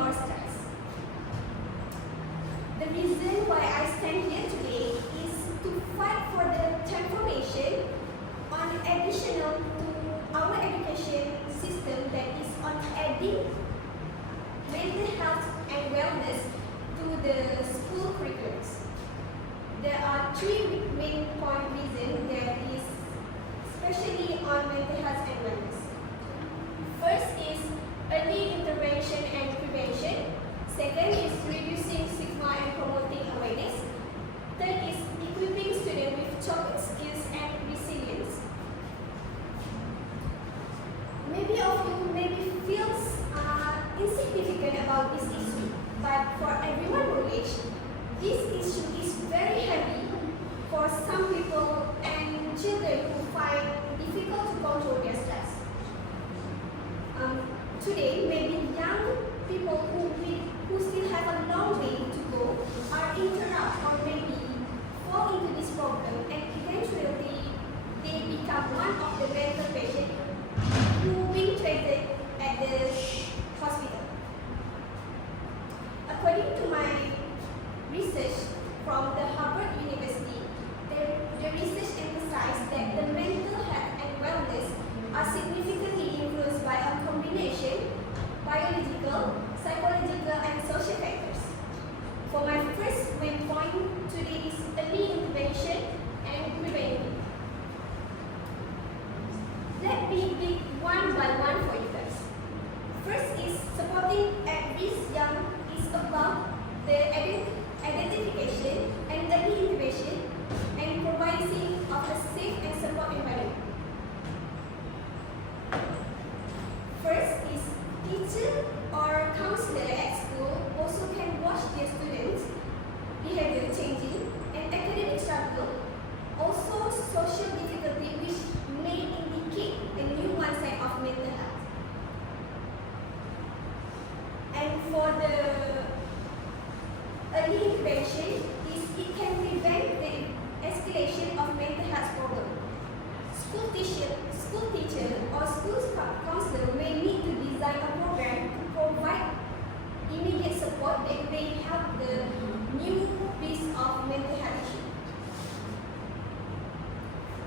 or stress. The reason why I stand here today is to fight for the transformation on additional to our education system that is on adding mental health and wellness to the school curriculums. There are three main point reasons that is especially on mental health and wellness. First is early intervention and prevention. Second is reducing stigma and promoting awareness. Third is equipping students with coping skills and resilience. Many of you maybe feels insignificant about this issue, but for everyone knowledge, this issue is very heavy for some people and children who find difficult to control their stress. Today, maybe young people who still have a long way to go are interrupt or maybe fall into this problem, and eventually they become one of the mental patients who being treated at the hospital. According to my research from the Harvard University, the research emphasized that the mental health and wellness are significantly influenced by a combination biological, psychological, and social factors. For my first main point today is early intervention and prevention. Let me dig one by one for you guys. First is supporting at-risk young is about the identification and early intervention and providing of a safe and support environment. First is teacher or counselor at school also can watch their students' behavior changing and academic struggle, also social difficulty which may indicate a new onset of mental health. And for the early intervention, it can prevent the escalation of mental health problems. School teacher or school counselor may need to design a program to provide immediate support that may help the new risk of mental health issue.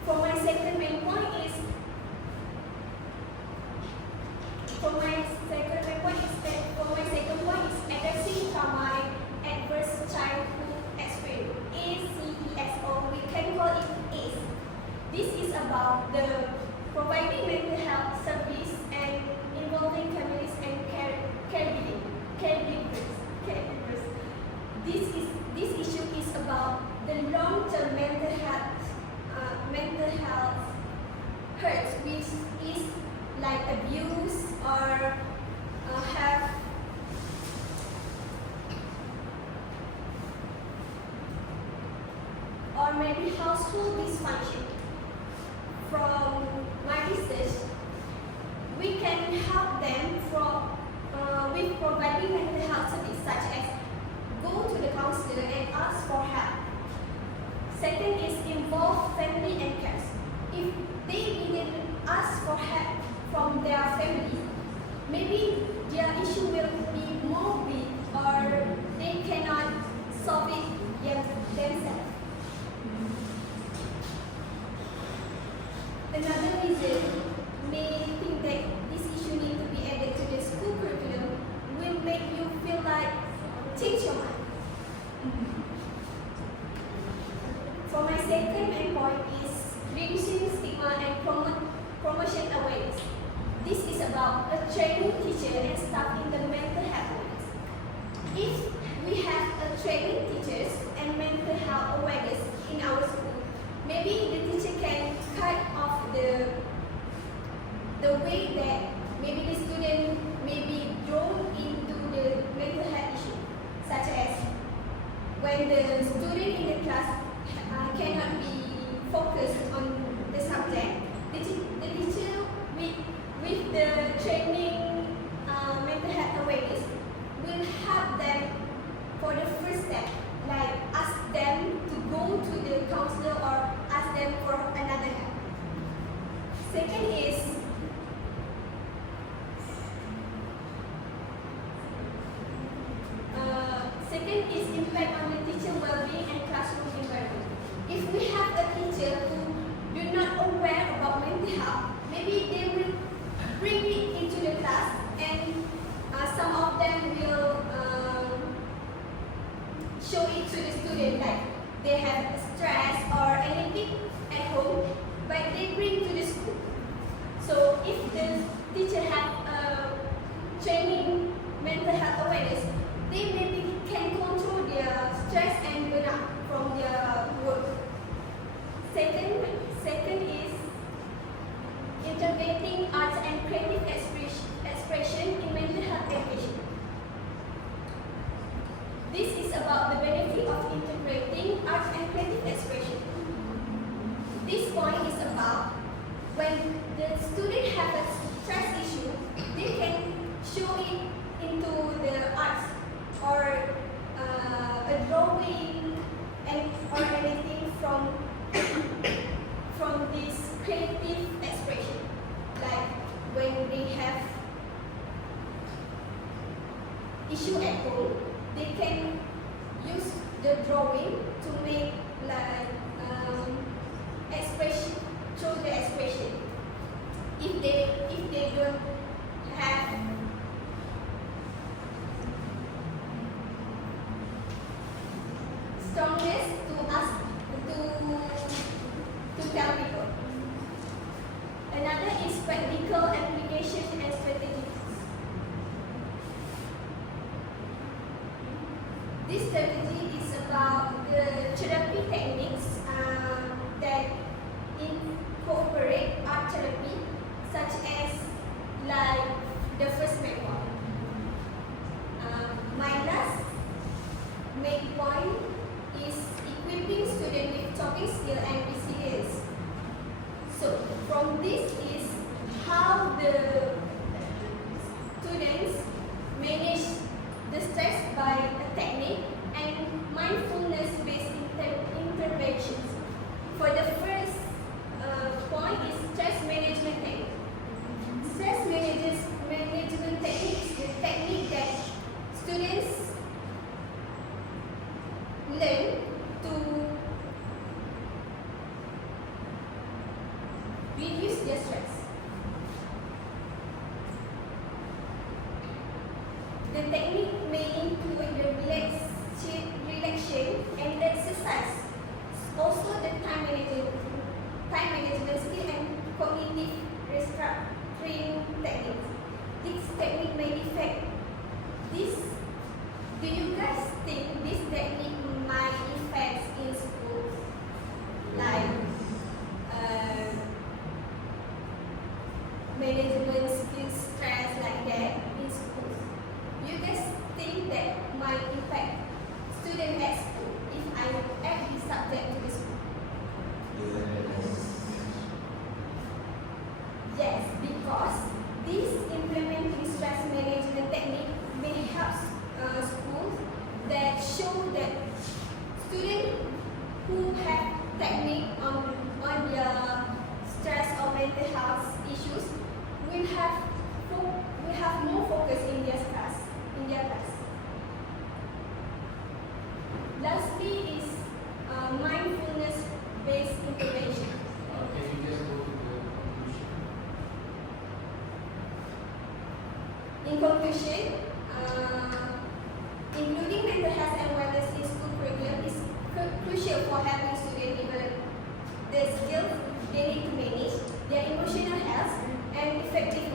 For my second main point is addressing trauma and adverse childhood experience, ACES, or we can call it ACE. This is about the providing mental health service and involving families and caregivers. This issue is about the long-term mental health hurts, which is like abuse or have or maybe household dysfunction. From my research, we can help them with providing mental health service such as go to the counselor and ask for help. Second is involve family and cares. If they didn't ask for help from their family, maybe their issue will be more big or they cannot solve it themselves. Another reason may think that this issue needs to be added to the school curriculum will make you feel like change your mind. For my second main point is reducing stigma and promotion awareness. This is about second is impact on the teacher well-being and classroom environment. If we have a teacher who do not aware about mental health, maybe they will bring it into the class, and some of them will show it to the student, like they have stress or anything at home, but they bring to the school. So if the teacher have training mental health awareness, they maybe can control their stress and burnout from their work. Second is integrating arts and creative expression in mental health education. This is about the benefit of integrating arts and creative expression. This point is about when the student have a stress issue, they can show it into the arts or a drawing or anything from this creative expression. Like when they have issue at home, they can use the drawing to make like expression, show the expression. If they don't have strongness to ask to tell people. Another is practical application and strategies. This strategy is about the therapy techniques that incorporate art therapy, such as like the first main one. My last main point is equipping students with talking skill and resilience. So from this is how the students manage the stress by a technique and mindfulness-based interventions. For the first point is stress management technique. Stress management technique is the technique that students learn to reduce their stress. The technique may include the relaxation and exercise, also the time management skill and cognitive restructuring techniques. This technique may affect this. Do you guys think this technique might affect in school, like management skills, stress like that in schools? You guys think that might impact student at school if I add this subject to the school? Yes, because this implementing stress management technique may help schools that show that students who have technique on their stress or mental health issues will have more focus in their class. Lastly is mindfulness-based intervention. Can you just go to the conclusion? In conclusion, including mental health and wellness in school curriculum is crucial for helping students develop the skills they need to manage their emotional health and effectively